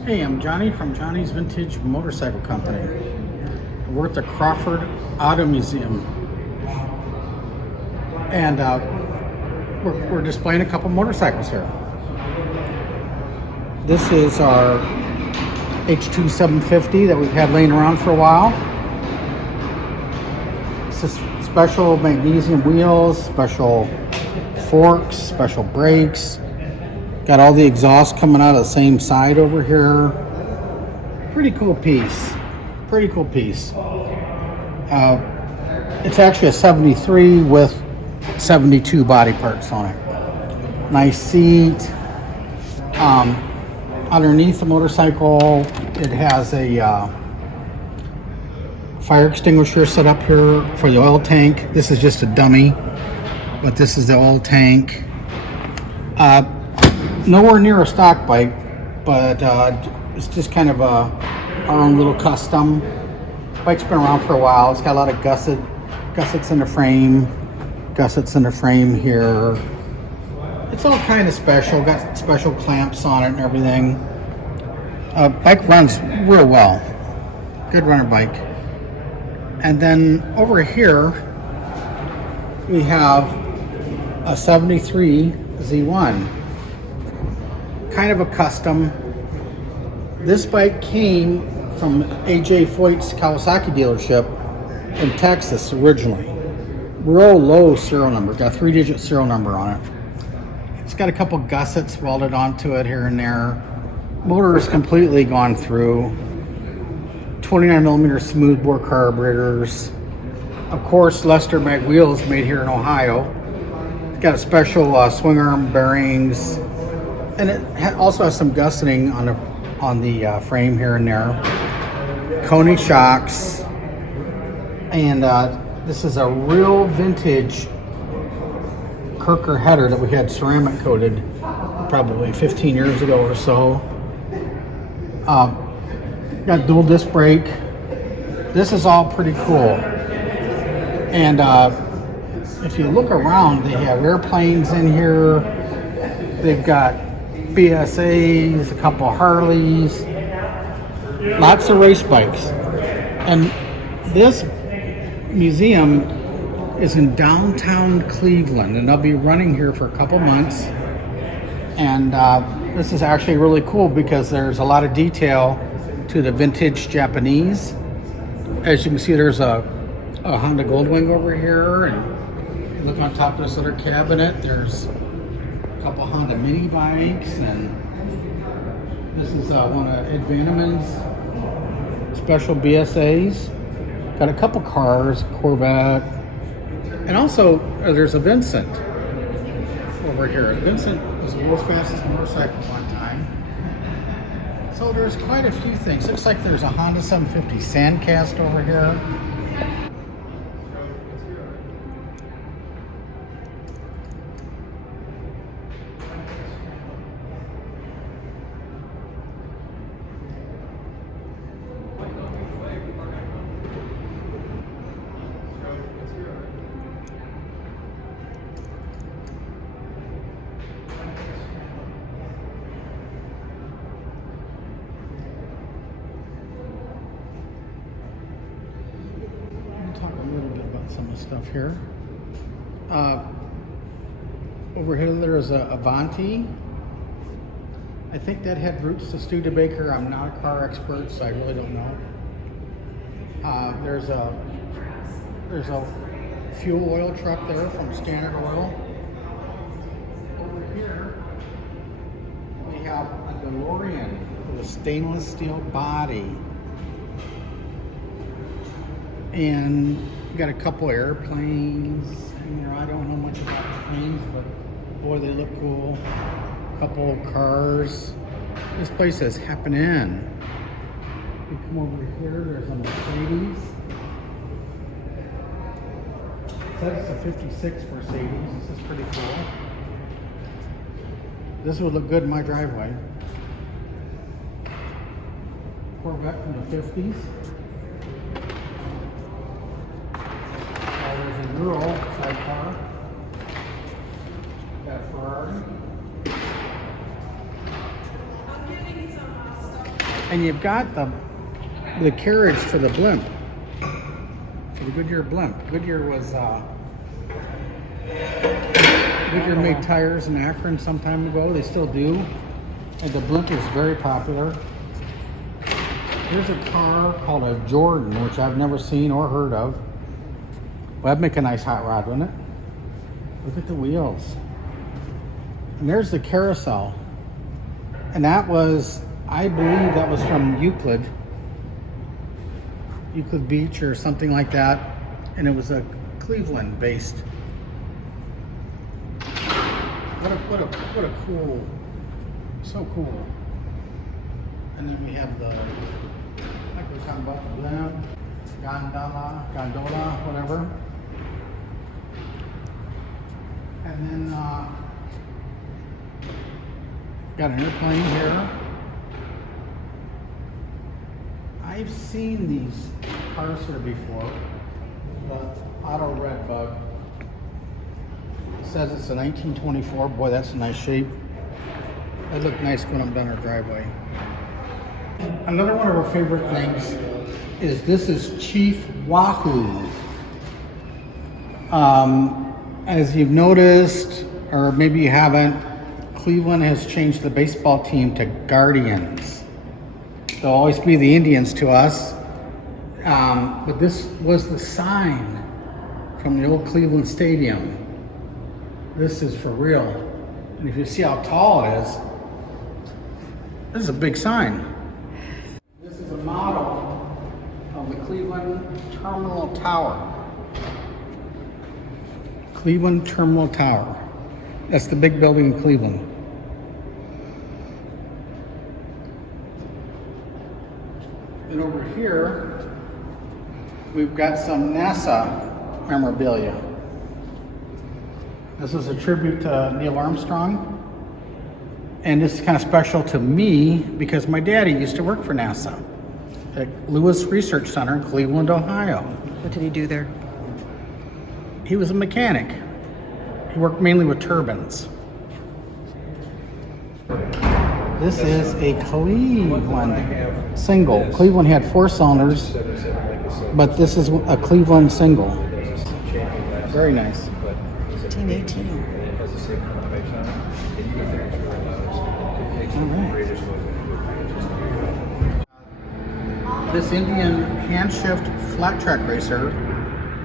Hey, I'm Johnny from Johnny's Vintage Motorcycle Company. We're at the Crawford Auto Museum, and we're displaying a couple motorcycles here. This is our H2 750 that we've had laying around for a while. It's a special magnesium wheels, special forks, special brakes. Got all the exhaust coming out of the same side over here. Pretty cool piece. Pretty cool piece. It's actually a 73 with 72 body parts on it. Nice seat. Underneath the motorcycle, it has a fire extinguisher set up here for the oil tank. This is just a dummy, but this is the oil tank. Nowhere near a stock bike, but it's just kind of our own little custom. Bike's been around for a while. It's got a lot of gussets in the frame, gussets in the frame here. It's all kind of special. Got special clamps on it and everything. Bike runs real well. Good runner bike. And then over here we have a 73 Z1. Kind of a custom. This bike came from AJ Foyt's Kawasaki dealership in Texas originally. Real low serial number, got a 3-digit serial number on it. It's got a couple gussets welded onto it here and there. Motor is completely gone through. 29mm smoothbore carburetors. Of course, Lester mag wheels made here in Ohio. It's got a special swing arm bearings. And it also has some gusseting on the frame here and there. Coney shocks. And this is a real vintage Kirker header that we had ceramic coated probably 15 years ago or so. Got dual disc brake. This is all pretty cool. And if you look around, they have airplanes in here. They've got BSAs, a couple Harleys, lots of race bikes. And this museum is in downtown Cleveland, and they'll be running here for a couple months. And this is actually really cool because there's a lot of detail to the vintage Japanese. As you can see, there's a Honda Goldwing over here, and look on top of this other cabinet, there's couple Honda mini bikes, and this is one of Ed Vanneman's special BSAs. Got a couple cars, Corvette, and also there's a Vincent over here. Vincent was the world's fastest motorcycle one time. So there's quite a few things. Looks like there's a Honda 750 Sandcast over here. Talk a little bit about some of the stuff here. Over here there's a Avanti. I think that had roots to Studebaker. I'm not a car expert, so I really don't know. There's a fuel oil truck there from Standard Oil. Over here we have a DeLorean with a stainless steel body. And we got a couple airplanes. I don't know much about the planes, but boy, they look cool. A couple cars. This place is happening. We come over here, there's a Mercedes. It says it's a 56 Mercedes. This is pretty cool. This would look good in my driveway. Corvette from the 50s. There's a Euro sidecar. Got a Ferrari. I'm getting some stuff And you've got the carriage for the blimp. For the Goodyear blimp. Goodyear made tires in Akron some time ago. They still do. And the blimp is very popular. Here's a car called a Jordan, which I've never seen or heard of. Well, that'd make a nice hot rod, wouldn't it? Look at the wheels. And there's the carousel. And that was, I believe that was from Euclid Beach or something like that. And it was a Cleveland based. What a cool, so cool. And then we have the, like we were talking about, the blimp, gondola, whatever. And then got an airplane here. I've seen these cars here before, but Auto Redbug says it's a 1924. Boy, that's a nice shape. They look nice when I'm done our driveway. Another one of our favorite things is this is Chief Wahoo. As you've noticed, or maybe you haven't, Cleveland has changed the baseball team to Guardians. They'll always be the Indians to us. But this was the sign from the old Cleveland Stadium. This is for real. And if you see how tall it is, this is a big sign. This is a model of the Cleveland Terminal Tower. Cleveland Terminal Tower. That's the big building in Cleveland. And over here, we've got some NASA memorabilia. This is a tribute to Neil Armstrong. And this is kind of special to me because my daddy used to work for NASA at Lewis Research Center in Cleveland, Ohio. What did he do there? He was a mechanic. He worked mainly with turbines. This is a Cleveland single. Cleveland had 4 cylinders, but this is a Cleveland single. Very nice. 1818. All right. This Indian hand shift flat track racer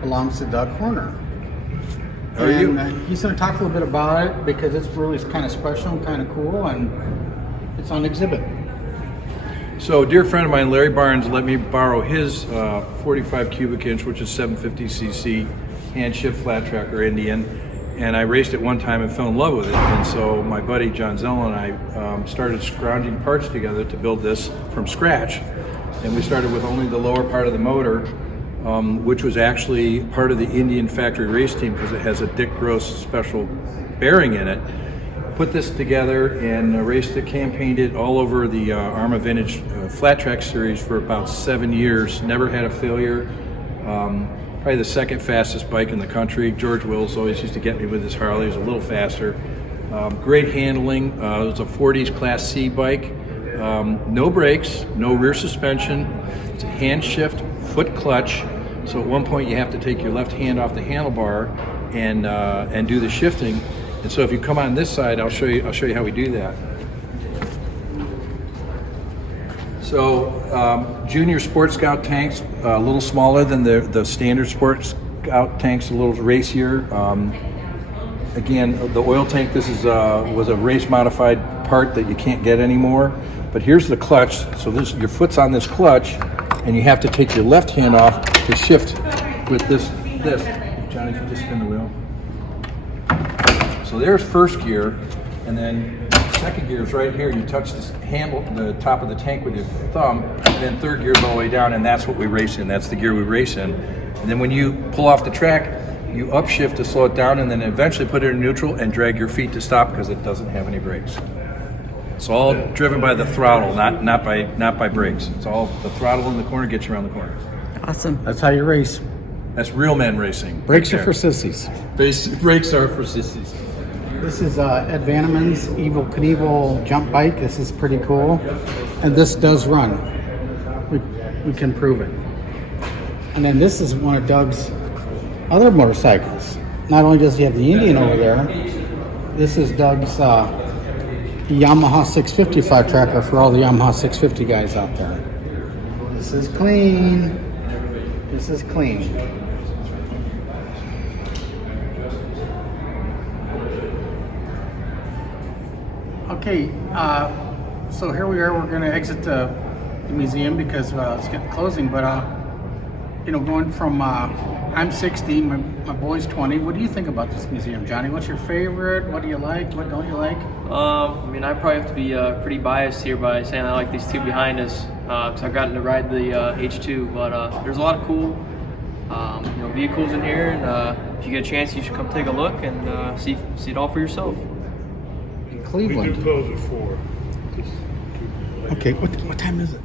belongs to Doug Horner. How are you? He's going to talk a little bit about it because it's really kind of special and kind of cool, and it's on exhibit. So a dear friend of mine, Larry Barnes, let me borrow his 45 cubic inch, which is 750cc hand shift flat tracker Indian, and I raced it one time and fell in love with it. And so my buddy John Zell and I started scrounging parts together to build this from scratch. And we started with only the lower part of the motor, which was actually part of the Indian factory race team because it has a Dick Gross special bearing in it. Put this together and raced it, campaigned it all over the Arma Vintage Flat Track Series for about 7 years. Never had a failure. Probably the second fastest bike in the country. George Wills always used to get me with his Harley. It was a little faster. Great handling. It was a 40s Class C bike. No brakes, no rear suspension. It's a hand shift, foot clutch. So at one point you have to take your left hand off the handlebar and do the shifting. And so if you come on this side, I'll show you how we do that. So Junior Sport Scout tanks, a little smaller than the standard Sport Scout tanks, a little racier. Again, the oil tank, this is was a race modified part that you can't get anymore. But here's the clutch. So this, your foot's on this clutch, and you have to take your left hand off to shift with this. Johnny, if you just spin the wheel. So there's first gear, and then second gear is right here. You touch this handle, the top of the tank with your thumb, and then third gear is all the way down, and that's what we race in. That's the gear we race in. And then when you pull off the track, you upshift to slow it down, and then eventually put it in neutral and drag your feet to stop because it doesn't have any brakes. It's all driven by the throttle, not by brakes. It's all the throttle in the corner gets you around the corner. Awesome. That's how you race. That's real men racing. Brakes are for sissies. Brakes are for sissies. This is Ed Vanneman's Evel Knievel jump bike. This is pretty cool. And this does run. We can prove it. And then this is one of Doug's other motorcycles. Not only does he have the Indian over there, this is Doug's Yamaha 650 flat tracker for all the Yamaha 650 guys out there. This is clean. This is clean. Okay, so here we are. We're going to exit the museum because it's getting closing. But you know, going from I'm 60, my boy's 20. What do you think about this museum, Johnny? What's your favorite? What do you like? What don't you like? I mean, I probably have to be pretty biased here by saying I like these two behind us because I've gotten to ride the H2. But there's a lot of cool, you know, vehicles in here, and if you get a chance, you should come take a look and see it all for yourself. In We Cleveland. can close at 4. Okay, what time is it?